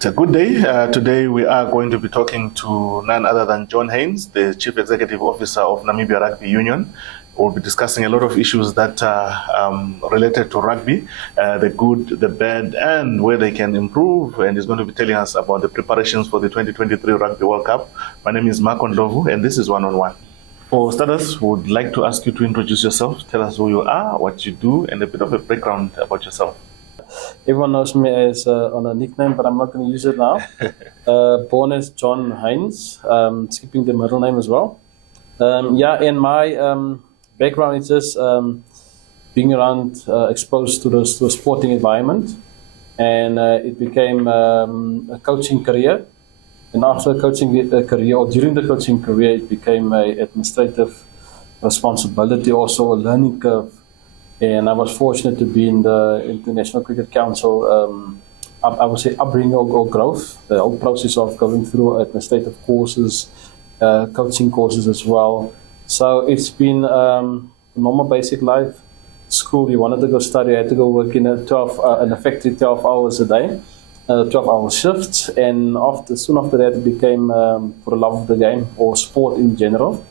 It's a good day. Today we are going to be talking to none other than John Heynes, the Chief Executive Officer of Namibia Rugby Union. We'll be discussing a lot of issues that are related to rugby, the good, the bad, and where they can improve. And he's going to be telling us about the preparations for the 2023 Rugby World Cup. My name is Mark Ondovu, and this is One on One. For starters, we would like to ask you to introduce yourself. Tell us who you are, what you do, and a bit of a background about yourself. Everyone knows me as on a nickname, but I'm not going to use it now. Born as John Heynes, skipping the middle name as well. And my background is just being around, exposed to the sporting environment, and it became a coaching career. And after a coaching career, or during the coaching career, it became an administrative responsibility, also a learning curve. And I was fortunate to be in the International Cricket Council, I would say upbringing or growth, the whole process of going through administrative courses, coaching courses as well. So it's been a normal basic life. School, you wanted to go study, I had to go work in a factory 12 hours a day, 12-hour shifts. And soon after that, it became for the love of the game or sport in general.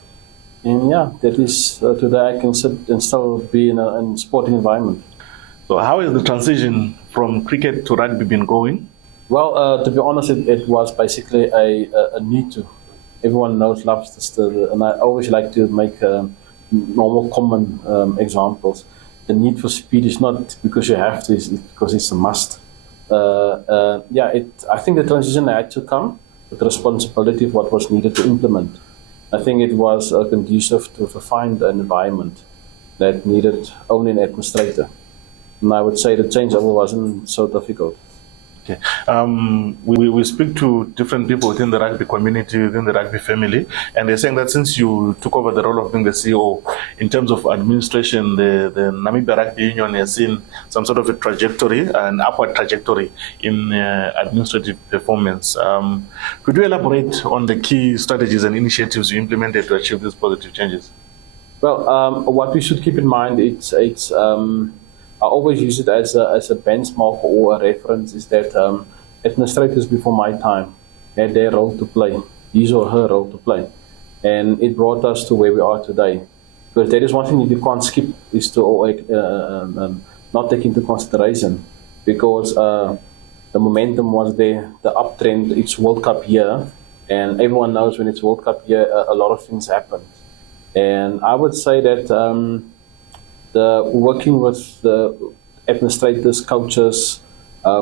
And that is today I can sit and still be in a sporting environment. So how has the transition from cricket to rugby been going? Well, to be honest, it was basically a need to. Everyone loves this, and I always like to make normal, common examples. The need for speed is not because you have to, it's because it's a must. I think the transition had to come with the responsibility of what was needed to implement. I think it was conducive to find an environment that needed only an administrator. And I would say the changeover wasn't so difficult. Okay. We speak to different people within the rugby community, within the rugby family, and they're saying that since you took over the role of being the CEO, in terms of administration, the Namibia Rugby Union has seen some sort of a trajectory, an upward trajectory in administrative performance. Could you elaborate on the key strategies and initiatives you implemented to achieve these positive changes? Well, what we should keep in mind, I always use it as a benchmark or a reference, is that administrators before my time had their role to play, his or her role to play. And it brought us to where we are today. Because there is one thing that you can't skip, is to not take into consideration. Because the momentum was there, the uptrend, it's World Cup year. And everyone knows when it's World Cup year, a lot of things happen. And I would say that working with the administrators, coaches,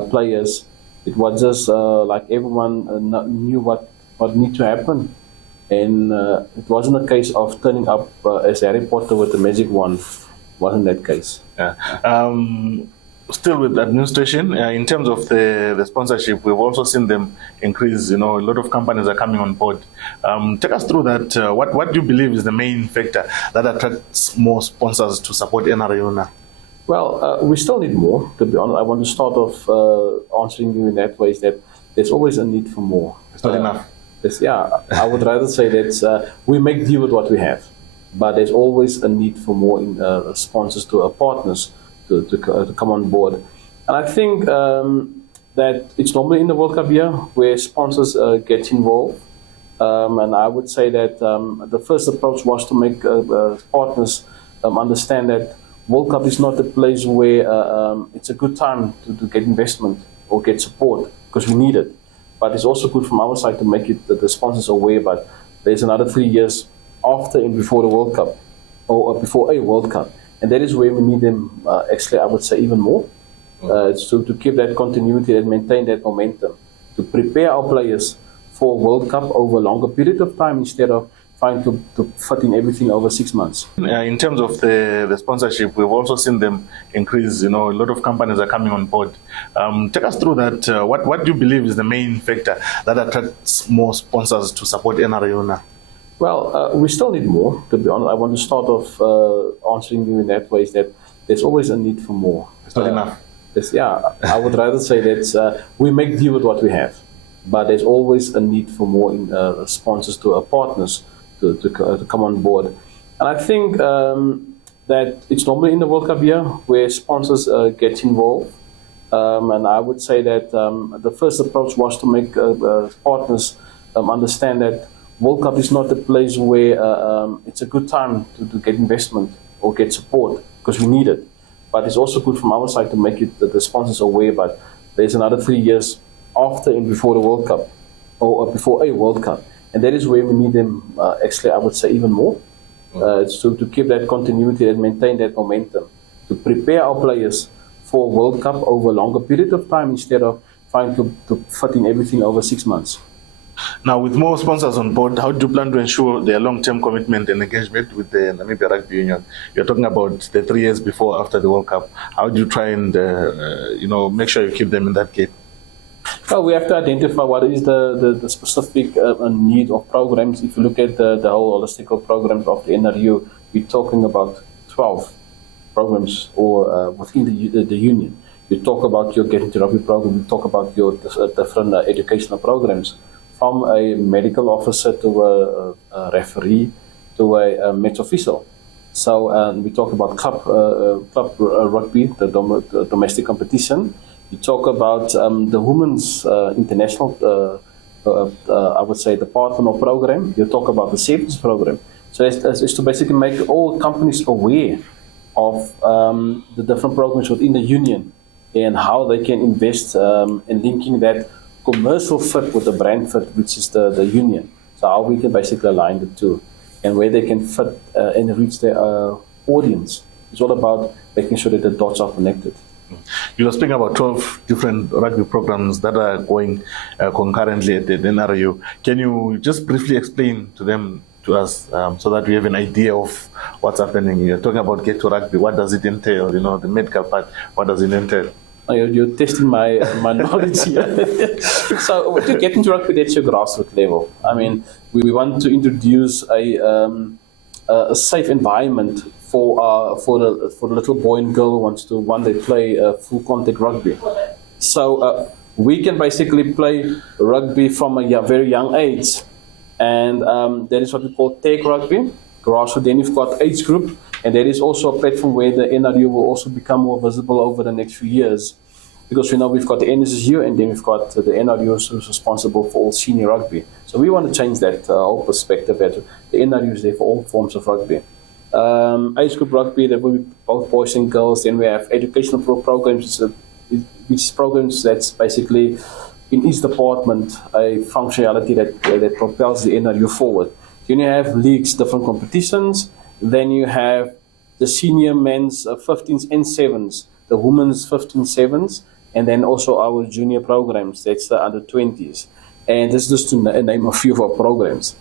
players, it was just like everyone knew what needed to happen. And it wasn't a case of turning up as Harry Potter with the magic wand. Wasn't that case. Yeah. Still with administration, in terms of the sponsorship, we've also seen them increase. A lot of companies are coming on board. Take us through that. What do you believe is the main factor that attracts more sponsors to support NRU? Well, we still need more, to be honest. I want to start off answering you in that way, is that there's always a need for more. It's not enough. I would rather say that we make do with what we have, but there's always a need for more sponsors to partners to come on board. And I think that it's normally in the World Cup year where sponsors get involved. And I would say that the first approach was to make partners understand that World Cup is not a place where it's a good time to get investment or get support, because we need it. But it's also good from our side to make it the sponsors aware. But there's another 3 years after and before the World Cup, or before a World Cup. And that is where we need them, actually, I would say even more, so to keep that continuity and maintain that momentum, to prepare our players for World Cup over a longer period of time instead of trying to fit in everything over 6 months. In terms of the sponsorship, we've also seen them increase. A lot of companies are coming on board. Take us through that. What do you believe is the main factor that attracts more sponsors to support NRU? Well, we still need more, to be honest. I want to start off answering you in that way, is that there's always a need for more. It's not enough. I would rather say that we make do with what we have, but there's always a need for more sponsors to partners to come on board. And I think that it's normally in the World Cup year where sponsors get involved. And I would say that the first approach was to make partners understand that World Cup is not a place where it's a good time to get investment or get support, because we need it. But it's also good from our side to make it the sponsors aware. But there's another 3 years after and before the World Cup, or before a World Cup, and that is where we need them. Actually, I would say even more. To keep that continuity and maintain that momentum, to prepare our players for World Cup over a longer period of time instead of trying to fit in everything over 6 months. Now, with more sponsors on board, how do you plan to ensure their long-term commitment and engagement with the Namibia Rugby Union? You're talking about the 3 years before, after the World Cup. How do you try and make sure you keep them in that game? Well, we have to identify what is the specific need of programs. If you look at the whole holistical programs of the NRU, we're talking about 12 programs or within the union. You talk about your Getting to Rugby program, you talk about your different educational programs, from a medical officer to a referee to a match official. So we talk about club rugby, the domestic competition. You talk about the women's international, I would say, department or program. You talk about the sevens program. So it's to basically make all companies aware of the different programs within the union and how they can invest in linking that commercial fit with the brand fit, which is the union. So how we can basically align the two and where they can fit and reach their audience. It's all about making sure that the dots are connected. You were speaking about 12 different rugby programs that are going concurrently at the NRU. Can you just briefly explain to us, so that we have an idea of what's happening? You're talking about Get to Rugby. What does it entail? The medical part, what does it entail? You're testing my knowledge here. So when you get into rugby, that's your grassroots level. I mean, we want to introduce a safe environment for the little boy and girl who wants to one day play full contact rugby. So we can basically play rugby from a very young age, and that is what we call tag rugby. Grassroots. Then you've got age group, and there is also a platform where the NRU will also become more visible over the next few years, because we know we've got the NSSU, and then we've got the NRU who's responsible for all senior rugby. So we want to change that whole perspective that the NRU is there for all forms of rugby. Age group rugby, there will be both boys and girls. Then we have educational programs, which programs that's basically in each department a functionality that propels the NRU forward. Then you have leagues, different competitions. Then you have the senior men's 15s and 7s, the women's 15s, 7s, and then also our junior programs, that's the under 20s. And this is just to name a few of our programs.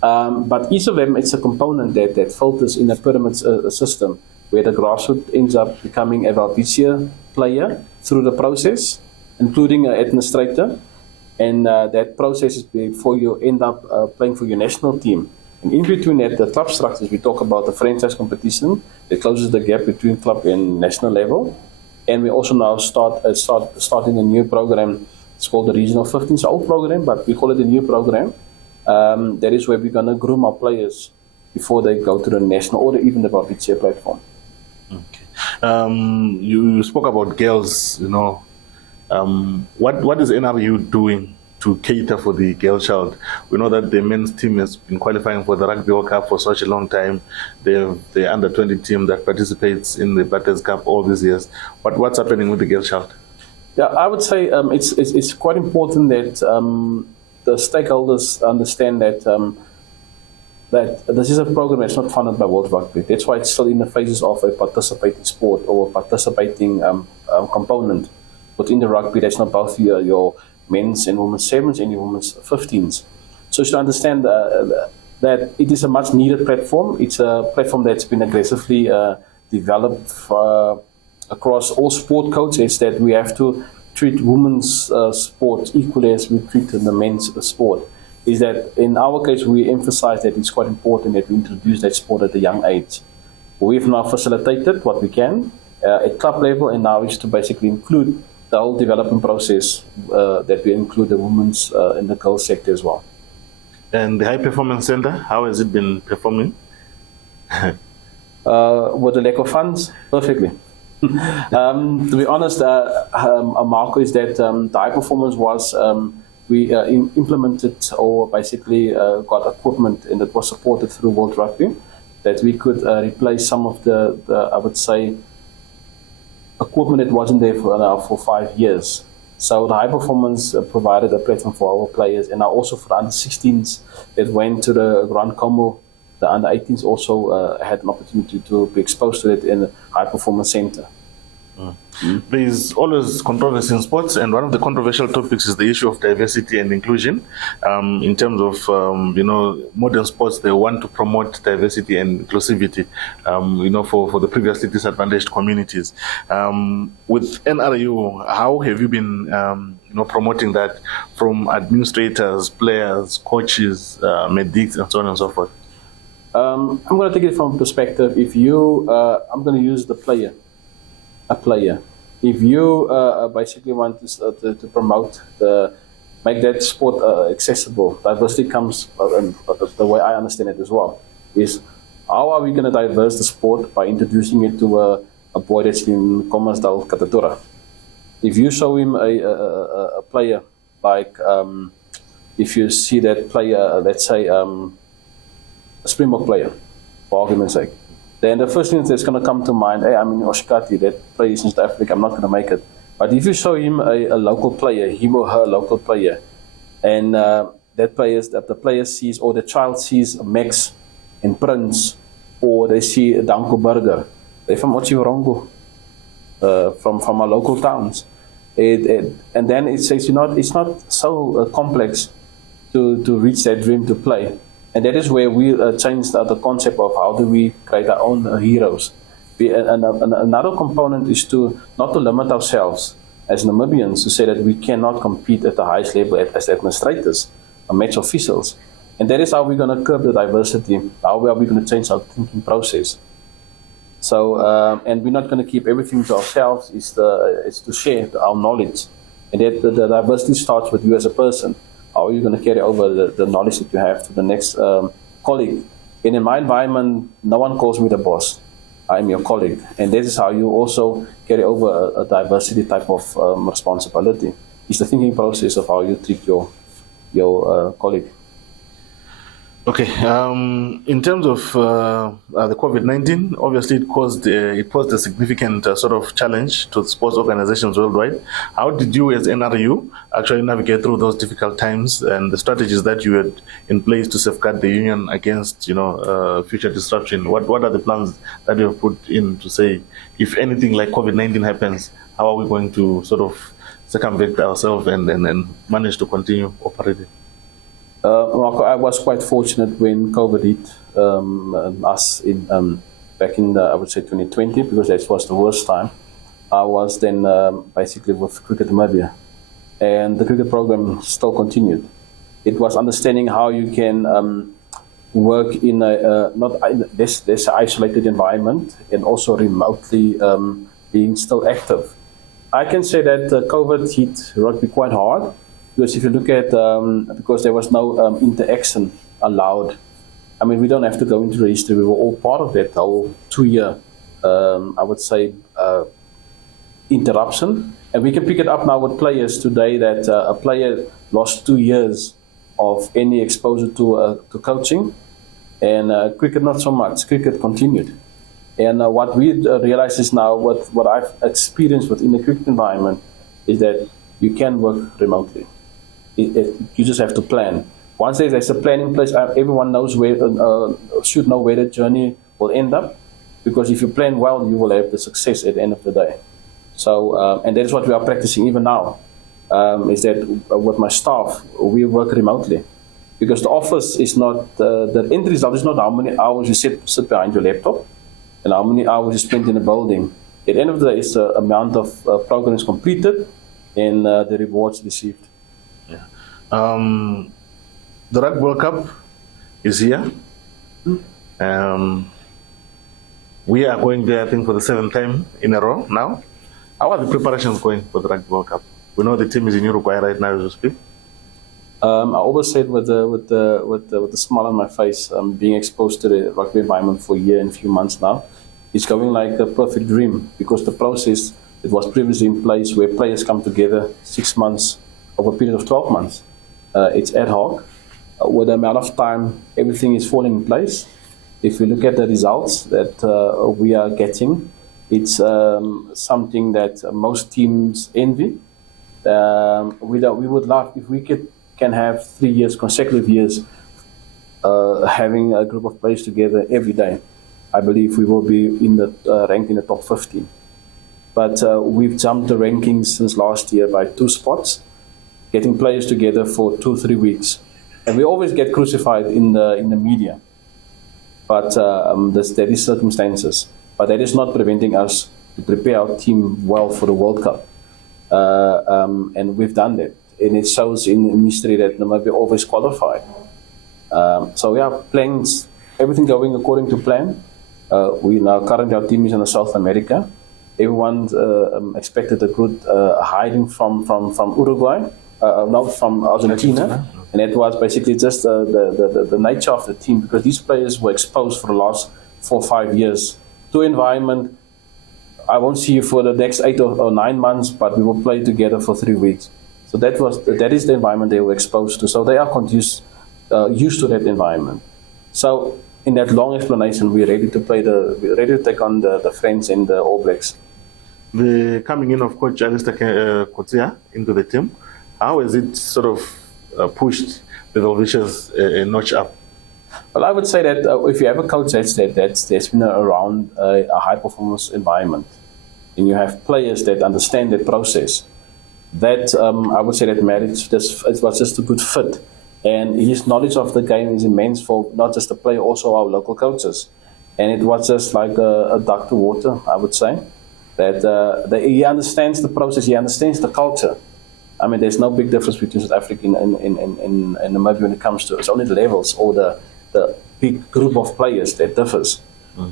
But each of them, it's a component that filters in a pyramid system, where the grassroots ends up becoming a Valvicia player through the process, including an administrator. And that process is before you end up playing for your national team. And in between that, the club structures, we talk about the franchise competition that closes the gap between club and national level. And we also now starting a new program. It's called the Regional 15. It's an old program, but we call it a new program. That is where we're going to groom our players before they go to the national or even the Valvicia platform. Okay. You spoke about girls, what is NRU doing to cater for the girl child? We know that the men's team has been qualifying for the Rugby World Cup for such a long time. They have the under-20 team that participates in the Batters Cup all these years. What's happening with the girl child? Yeah, I would say it's quite important that the stakeholders understand that this is a program that's not funded by World Rugby. That's why it's still in the phases of a participating sport or a participating component within the rugby. That's not both your men's and women's 7s and your women's 15s. So to understand that it is a much needed platform. It's a platform that's been aggressively developed across all sport codes. Is that we have to treat women's sports equally as we treat the men's sport. Is that in our case we emphasize that it's quite important that we introduce that sport at a young age. We've now facilitated what we can at club level, and now is to basically include the whole development process that we include the women's and the girls sector as well. And the High Performance Center, how has it been performing? With the lack of funds, perfectly. To be honest, Marco, is that the high performance was we implemented or basically got equipment, and it was supported through World Rugby, that we could replace some of the I would say equipment that wasn't there for 5 years. So the high performance provided a platform for our players, and now also for the under 16s that went to the Grand Como. The under 18s also had an opportunity to be exposed to it in the high performance center. There is always controversy in sports, and one of the controversial topics is the issue of diversity and inclusion. In terms of modern sports, they want to promote diversity and inclusivity, for the previously disadvantaged communities. With NRU, how have you been promoting that from administrators, players, coaches, medics, and so on and so forth? I'm going to take it from perspective. If you, I'm going to use the player. A player. If you basically want to promote make that sport accessible, diversity comes, the way I understand it as well, is how are we going to diverse the sport by introducing it to a boy that's in Commersdal, Katatura. If you show him a player like, if you see that player, let's say a Springbok player, for argument's sake, then the first thing that's going to come to mind, hey, I'm in Oshikati, that plays in South Africa, I'm not going to make it. But if you show him a local player, him or her local player, and the player sees, or the child sees Max and Prince, or they see Danko Burger, they're from Ochiwarongo, from our local towns. And then it says, it's not so complex to reach that dream to play. And that is where we changed the concept of how do we create our own heroes. Another component is not to limit ourselves as Namibians to say that we cannot compete at the highest level as administrators or match officials. And that is how we're going to curb the diversity, how are we going to change our thinking process. So, and we're not going to keep everything to ourselves, it's to share our knowledge. And that the diversity starts with you as a person. How are you going to carry over the knowledge that you have to the next colleague? And in my environment, no one calls me the boss. I'm your colleague. And this is how you also carry over a diversity type of responsibility. It's the thinking process of how you treat your colleague. Okay. In terms of the COVID-19, obviously it posed a significant sort of challenge to sports organizations worldwide. How did you, as NRU, actually navigate through those difficult times and the strategies that you had in place to safeguard the union against, future disruption? What are the plans that you have put in to say, if anything like COVID-19 happens, how are we going to sort of circumvent ourselves and manage to continue operating? I was quite fortunate when COVID hit us back in, I would say, 2020, because that was the worst time. I was then basically with Cricket Namibia, and the cricket program still continued. It was understanding how you can work in this isolated environment and also remotely being still active. I can say that COVID hit rugby quite hard. Because if you look at, because there was no interaction allowed, I mean, we don't have to go into the history. We were all part of that whole 2-year, I would say, interruption. And we can pick it up now with players today that a player lost 2 years of any exposure to coaching. And cricket, not so much. Cricket continued. And what we realize is now, what I've experienced within the cricket environment, is that you can work remotely. You just have to plan. Once there's a plan in place, everyone knows should know where the journey will end up. Because if you plan well, you will have the success at the end of the day. So, and that is what we are practicing even now. Is that with my staff, we work remotely. Because the office is not, the end result is not how many hours you sit behind your laptop and how many hours you spend in a building. At the end of the day, it's the amount of programs completed and the rewards received. The Rugby World Cup is here. We are going there, I think, for the 7th time in a row now. How are the preparations going for the Rugby World Cup? We know the team is in Uruguay right now as we speak. I always said with the smile on my face, being exposed to the rugby environment for a year and a few months now, it's going like a perfect dream because the process that was previously in place where players come together 6 months over a period of 12 months, it's ad hoc. With the amount of time, everything is falling in place. If we look at the results that we are getting, it's something that most teams envy. We would love if we can have 3 years, consecutive years, having a group of players together every day. I believe we will be ranked in the top 15. But we've jumped the rankings since last year by 2 spots, getting players together for 2-3 weeks. And we always get crucified in the media. But there is circumstances. But that is not preventing us to prepare our team well for the World Cup. And we've done that. And it shows in history that Namibia always qualified. So yeah, plans, everything going according to plan. We now currently our team is in South America. Everyone expected a good hiding from Uruguay, not from Argentina. And that was basically just the nature of the team because these players were exposed for the last 4 or 5 years to environment. I won't see you for the next 8 or 9 months, but we will play together for 3 weeks. So that is the environment they were exposed to. So they are used to that environment. So in that long explanation, we're ready to take on the French and the All Blacks. The coming in of Coach Alistair Coetzee into the team, how has it sort of pushed the Velvishers a notch up? Well, I would say that if you have a coach that's been around a high-performance environment, and you have players that understand that process, that I would say that marriage it was just a good fit. And his knowledge of the game is immense for not just the player, also our local coaches. And it was just like a duck to water, I would say. That he understands the process, he understands the culture. I mean, there's no big difference between South Africa and Namibia when it comes to it's only the levels or the big group of players that differs.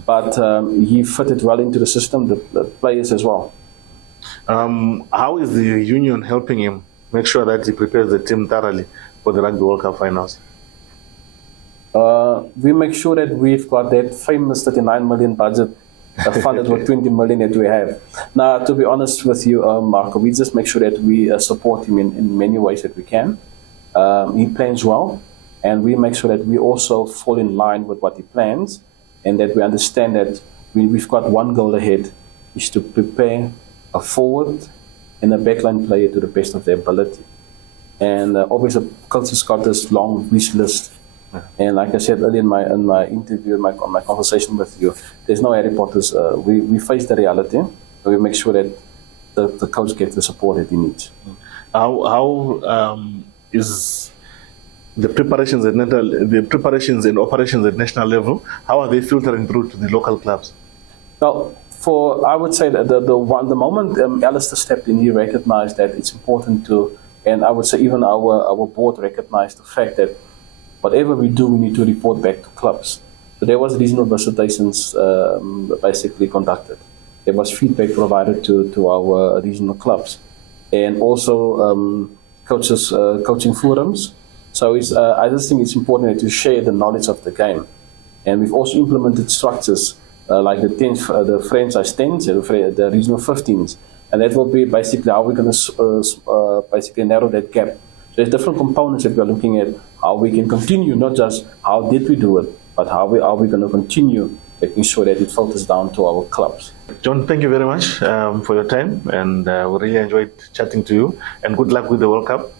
But he fitted well into the system, the players as well. How is the union helping him make sure that he prepares the team thoroughly for the Rugby World Cup finals? We make sure that we've got that famous 39 million budget funded with 20 million that we have. Now, to be honest with you, Marco, we just make sure that we support him in many ways that we can. He plans well, and we make sure that we also fall in line with what he plans, and that we understand that we've got one goal ahead, is to prepare a forward and a backline player to the best of their ability. And obviously, coach has got this long wish list. And like I said earlier in my interview, my conversation with you, there's no Harry Potters. We face the reality, and we make sure that the coach gets the support that he needs. How is the preparations and operations at national level? How are they filtering through to the local clubs? Well, I would say that the moment Alistair stepped in, he recognized that it's important to, and I would say even our board recognized the fact that whatever we do, we need to report back to clubs. So there was regional visitations basically conducted. There was feedback provided to our regional clubs, and also coaching forums. So I just think it's important to share the knowledge of the game, and we've also implemented structures like the franchise 10s, the regional 15s, and that will be basically how we're going to basically narrow that gap. So there's different components that we're looking at how we can continue, not just how did we do it, but how are we going to continue making sure that it filters down to our clubs. John, thank you very much for your time, and we really enjoyed chatting to you, and good luck with the World Cup.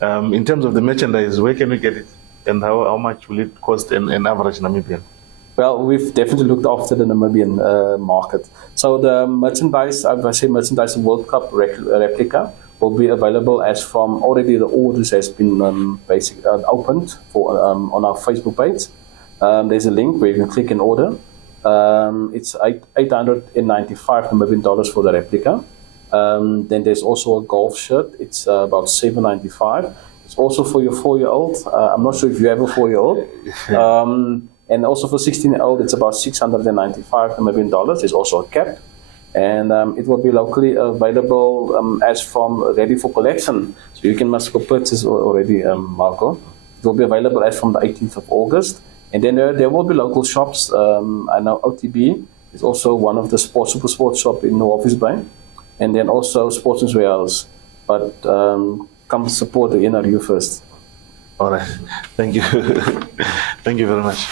In terms of the merchandise, where can we get it, and how much will it cost an average Namibian? Well, we've definitely looked after the Namibian market. So the merchandise, I say merchandise World Cup replica, will be available as from already the orders has been basically opened for on our Facebook page. There's a link where you can click and order. It's $895 Namibian dollars for the replica. Then there's also a golf shirt. It's about $795. It's also for your 4-year-old. I'm not sure if you have a 4-year-old. And also for 16-year-old, it's about $695 Namibian dollars. There's also a cap. And it will be locally available as from ready for collection. So you must go purchase already, Marco. It will be available as from the 18th of August. And then there will be local shops. I know OTB It's also one of the super sports shop in Office Bay, and then also Sportsman's Warehouse. But come support the NRU first. All right. Thank you. Thank you very much.